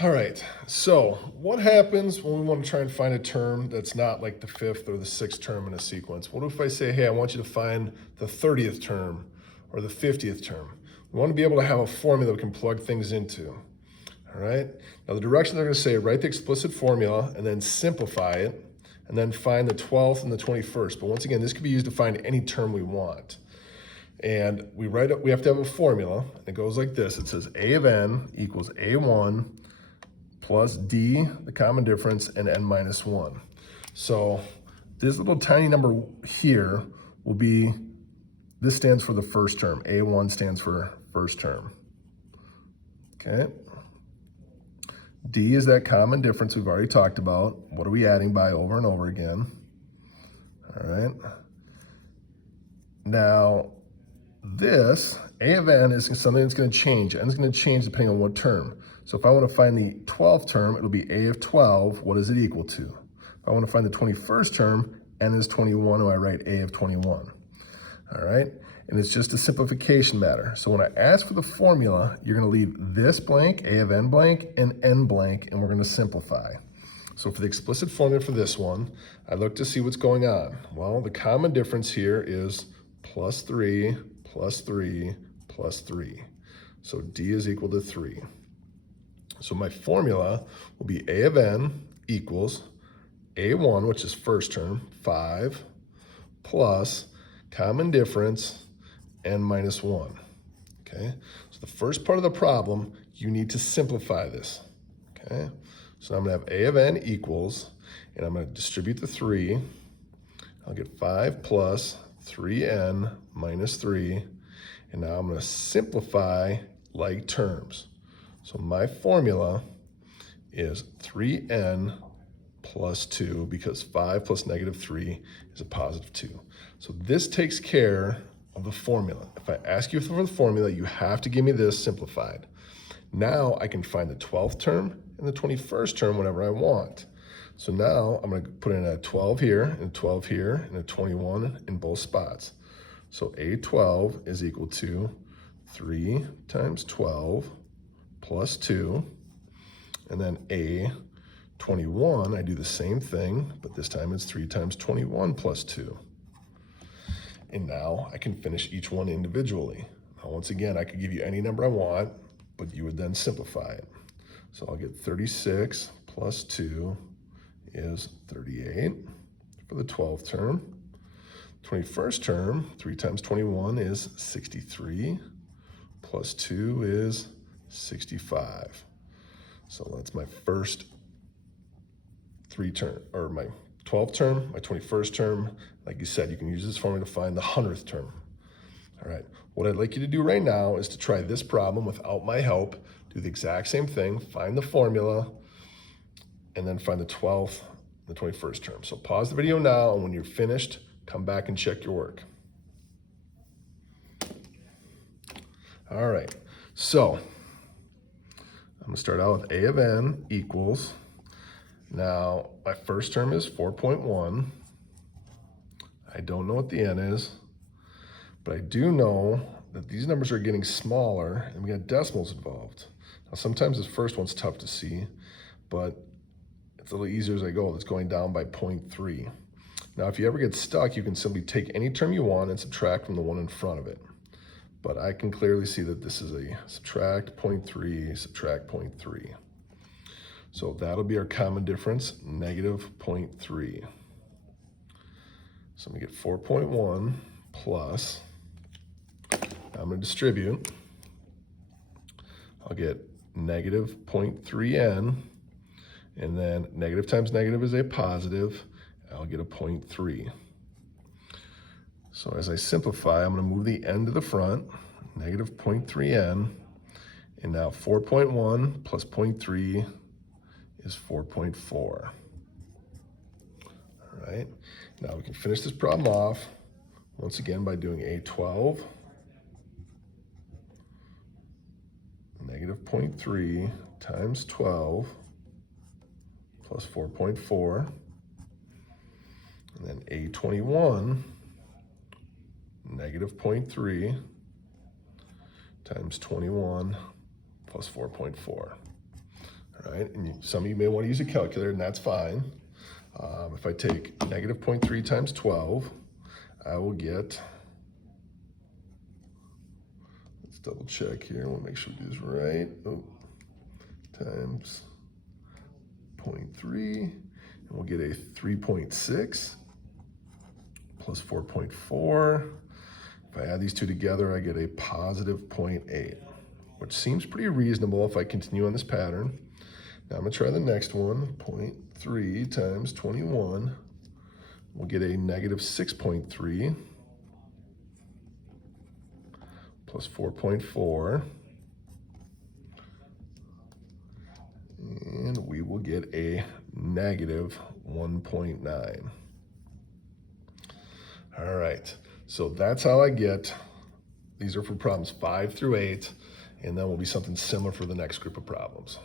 All right, so what happens when we want to try and find a term that's not like the fifth or the sixth term in a sequence? What if I say, hey, I want you to find the 30th term or the 50th term? We want to be able to have a formula we can plug things into. All right, now the directions are going to say write the explicit formula and then simplify it and then find the 12th and the 21st. But once again, this could be used to find any term we want. And we have to have a formula. It goes like this. It says A of n equals A1 plus D, the common difference, and n minus 1. So this little tiny number here will be, this stands for the first term. A1 stands for first term. Okay. D is that common difference we've already talked about. What are we adding by over and over again? All right. Now, this, A of n is something that's going to change. N is going to change depending on what term. So if I want to find the 12th term, it'll be A of 12. What is it equal to? If I want to find the 21st term, N is 21, and I write A of 21. All right? And it's just a simplification matter. So when I ask for the formula, you're going to leave this blank, A of n blank, and n blank, and we're going to simplify. So for the explicit formula for this one, I look to see what's going on. Well, the common difference here is plus 3, plus 3, plus 3. So D is equal to 3. So my formula will be A of n equals A1, which is first term, 5, plus common difference, n minus 1. Okay? So the first part of the problem, you need to simplify this. Okay? So I'm going to have A of n equals, and I'm going to distribute the 3. I'll get 5 plus 3n minus 3. And now I'm going to simplify like terms. So my formula is 3n plus 2 because 5 plus negative 3 is a positive 2. So this takes care of the formula. If I ask you for the formula, you have to give me this simplified. Now I can find the 12th term and the 21st term whenever I want. So now I'm going to put in a 12 here and a 12 here and a 21 in both spots. So A12 is equal to 3 times 12 plus 2. And then A21, I do the same thing, but this time it's 3 times 21 plus 2. And now I can finish each one individually. Now, once again, I could give you any number I want, but you would then simplify it. So I'll get 36 plus 2 is 38 for the 12th term. 21st term, 3 times 21 is 63, plus 2 is 65. So that's my first 3 term, or my 12th term, my 21st term. Like you said, you can use this formula to find the 100th term. All right, what I'd like you to do right now is to try this problem without my help. Do the exact same thing, find the formula, and then find the 12th, the 21st term. So pause the video now, and when you're finished, come back and check your work. All right, so I'm gonna start out with A of n equals, now my first term is 4.1. I don't know what the n is, but I do know that these numbers are getting smaller and we got decimals involved. Now sometimes this first one's tough to see, but it's a little easier as I go. It's going down by 0.3. Now, if you ever get stuck, you can simply take any term you want and subtract from the one in front of it. But I can clearly see that this is a subtract 0.3, subtract 0.3. So that'll be our common difference, negative 0.3. So I'm gonna get 4.1 plus, I'm gonna distribute. I'll get negative 0.3n, and then negative times negative is a positive. I'll get a 0.3. So as I simplify, I'm going to move the n to the front, negative 0.3n, and now 4.1 plus 0.3 is 4.4. All right, now we can finish this problem off once again by doing A12, negative 0.3 times 12 plus 4.4. And then A21, negative 0.3 times 21 plus 4.4. All right, and some of you may want to use a calculator, and that's fine. If I take negative 0.3 times 12, I will get, let's double check here. I want to make sure we do this right. Times 0.3, and we'll get a 3.6 plus 4.4. If I add these two together, I get a positive 0.8, which seems pretty reasonable if I continue on this pattern. Now I'm gonna try the next one, 0.3 times 21. We'll get a negative 6.3 plus 4.4. And we will get a negative 1.9. All right, so that's how I get, these are for problems 5 through 8, and then will be something similar for the next group of problems.